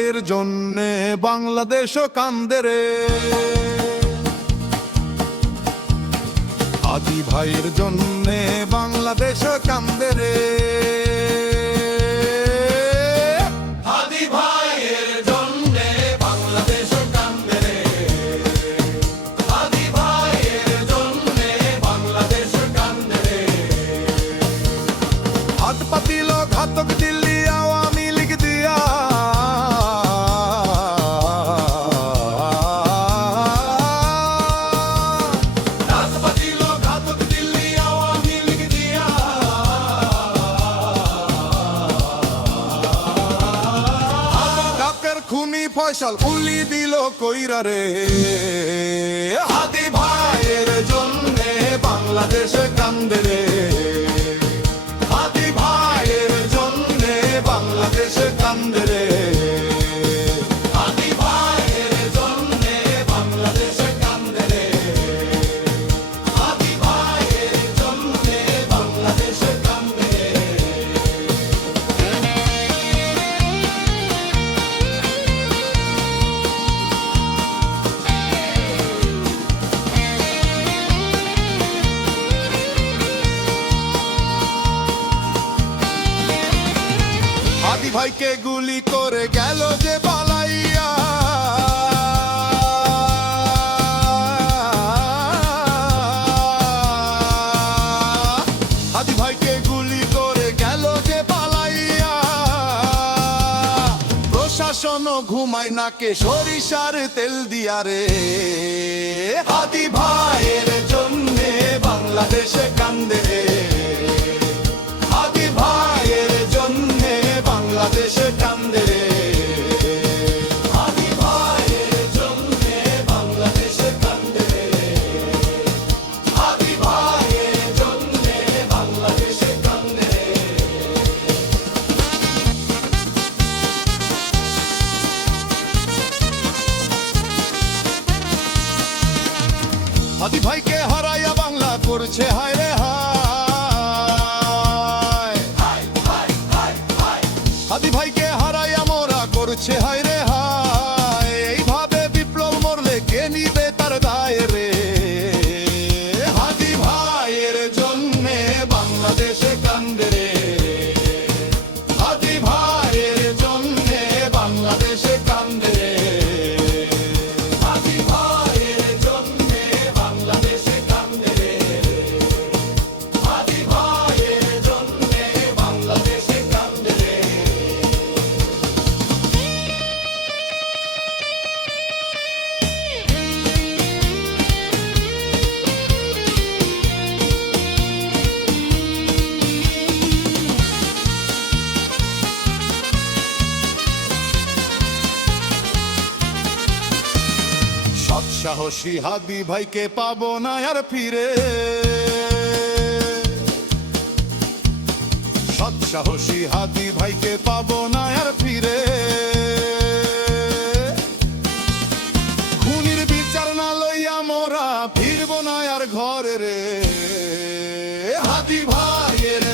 ভাইয়ের জন্যে বাংলাদেশ কান্দে রে, হাদি ভাইয়ের জন্যে বাংলাদেশ কান্দে রে। হাদি ভাইয়ের জন্যে বাংলাদেশ কান্দে রে, হাদি ভাইয়ের জন্যে বাংলাদেশ কান্দে রে। হাত পাতিল ঘাতক দিল্লি আওয়ামী লীগ দিয়া, খুনি ফয়সাল উলি দিল কইরা রে। হাদি ভাইয়ের জন্যে বাংলাদেশ কান্দে রে, হাদি ভাইয়ের জন্যে বাংলাদেশ কান্দে রে, হাদি ভাইয়ের জন্যে বাংলাদেশ কান্দে রে, হাদি ভাইয়ের জন্যে বাংলাদেশ কান্দে রে। হাদি ভাইকে গুলি করে গেল যে পালাইয়া, হাদি ভাইকে গুলি করে গেল যে পালাইয়া, প্রশাসন ঘুমায় নাকে সরিষার তেল দিয়া রে। হাদি ভাইয়ের জন্যে বাংলাদেশ কান্দে রে, হাদি ভাইয়ের জন্যে বাংলাদেশ কান্দে রে, হাদি ভাইয়ের জন্যে বাংলাদেশ কান্দে রে, হাদি ভাইয়ের জন্যে বাংলাদেশ কান্দে রে। হাদি ভাইকে হারাইয়া বাংলা করছে হায় রে হায়, হাদি ভাইকে হারাইয়া মোরা করছে হায় রে হায়। এইভাবে বিপ্লব মরলে কে নিবে তার দায় রে। হাদি ভাইয়ের জন্যে বাংলাদেশ কান্দে রে, হাদি ভাইয়ের জন্যে বাংলাদেশ কান্দে রে, হাদি ভাইয়ের জন্যে বাংলাদেশ কান্দে রে, হাদি ভাইয়ের জন্যে বাংলাদেশ কান্দে রে। সৎ সাহসী হাদি ভাইকে পাবো না আর ফিরে, সৎ সাহসী হাদি ভাইকে পাবো না আর ফিরে। খুনির বিচার না লইয়া মোরা ফিরবো না আর ঘরে রে। হাদি ভাইয়ের